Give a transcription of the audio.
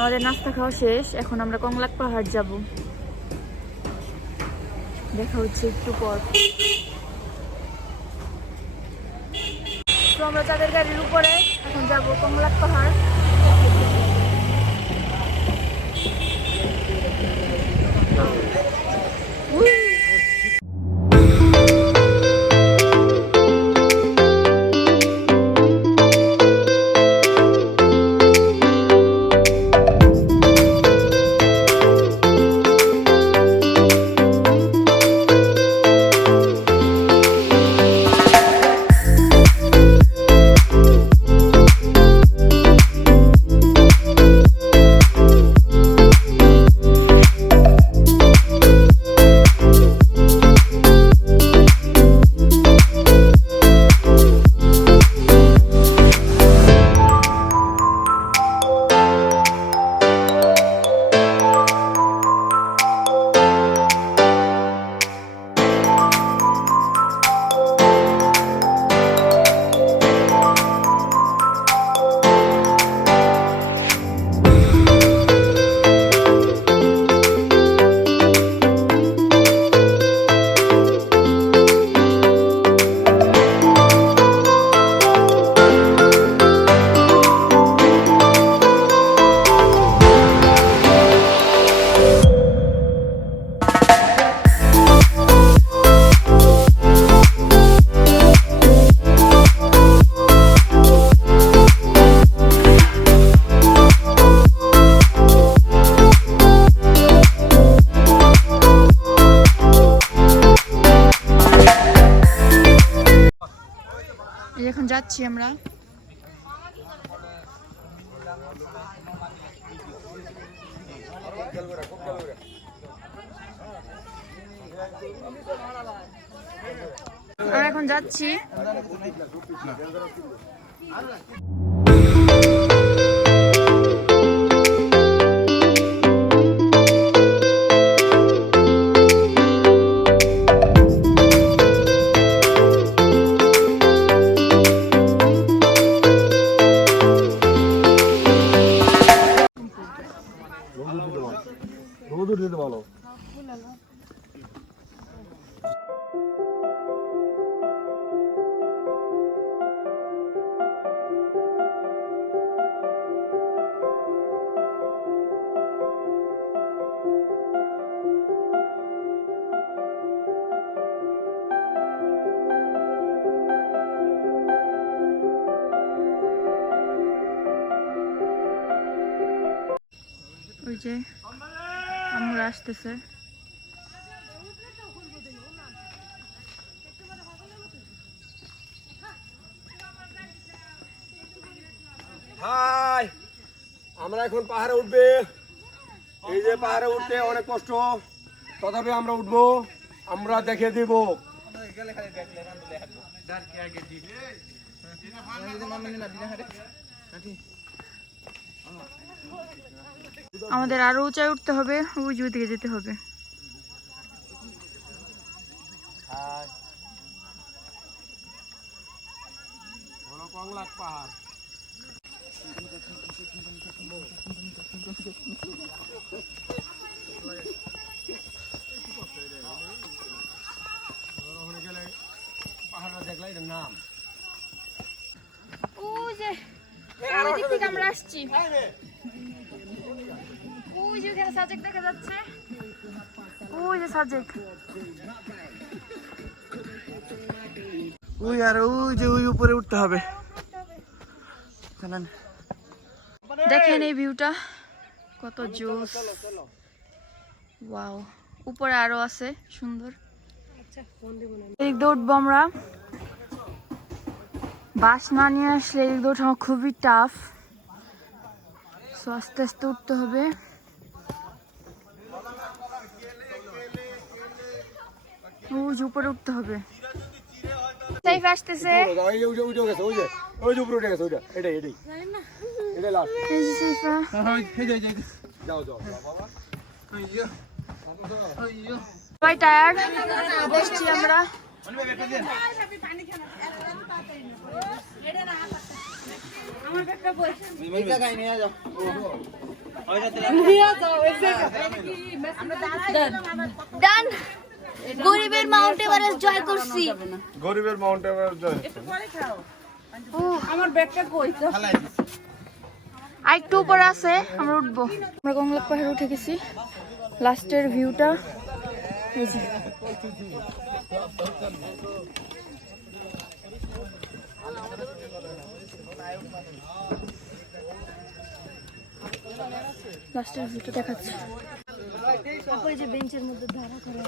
আমাদের নাস্তা খাওয়া শেষ, এখন আমরা কংলাক পাহাড় যাব। দেখা হচ্ছে একটু পর। তো আমরা চাঁদের গাড়ির উপরে এখন যাব কংলাক পাহাড়। এখন যাচ্ছি আমরা। এখন যাচ্ছি। ভালো ওই যে আমরা আসতেছে। হাই, আমরা এখন পাহাড়ে উঠবে। এই যে পাহাড়ে উঠতে অনেক কষ্ট, তথাপি আমরা উঠবো, আমরা দেখে দিব। আমাদের আরো উঁচায় উঠতে হবে, ওই যে দিকে যেতে হবে। কংলাক পাহাড়। পাহাড়টা দেখলে এটার নাম। ওই যে ওই দিক থেকে আমরা আসছি। ওই যে ওখানে সাজেক দেখা যাচ্ছে, ওই যে সাজেক। ওই আর ওই যে ওই উপরে উঠতে হবে। দেখেন এই ভিউটা কত জোস। ওয়াও, উপরে আরো আছে সুন্দর। এদিক দিয়ে উঠবো আমরা। বাস না নিয়ে আসলে এদিক দিয়ে ওঠা খুবই টাফ, সো আস্তে আস্তে উঠতে হবে। ওই যে উপরে উঠতে হবে। সাইফ আসতেছে। ওই যে উপরে উঠে গেছে, ওইটা এটাই এটাই এটাই লাস্ট। এই যে সাইফা। যাও যাও বাবা। সবাই টায়ার্ড, বসছি আমরা। ডান। গরিবের মাউন্ট এভারেস্ট জয় করছি। গরিবের মাউন্ট এভারেস্ট জয়। আর একটু উপরে আছে, আমরা উঠবো। আমরা গঙ্গা পাহাড়ে উঠে গেছি। লাস্টের ভিউটা এই যে। লাস্টের ভিউটা দেখাচ্ছে। ওই যে বেঞ্চের মধ্যে ধারা করা।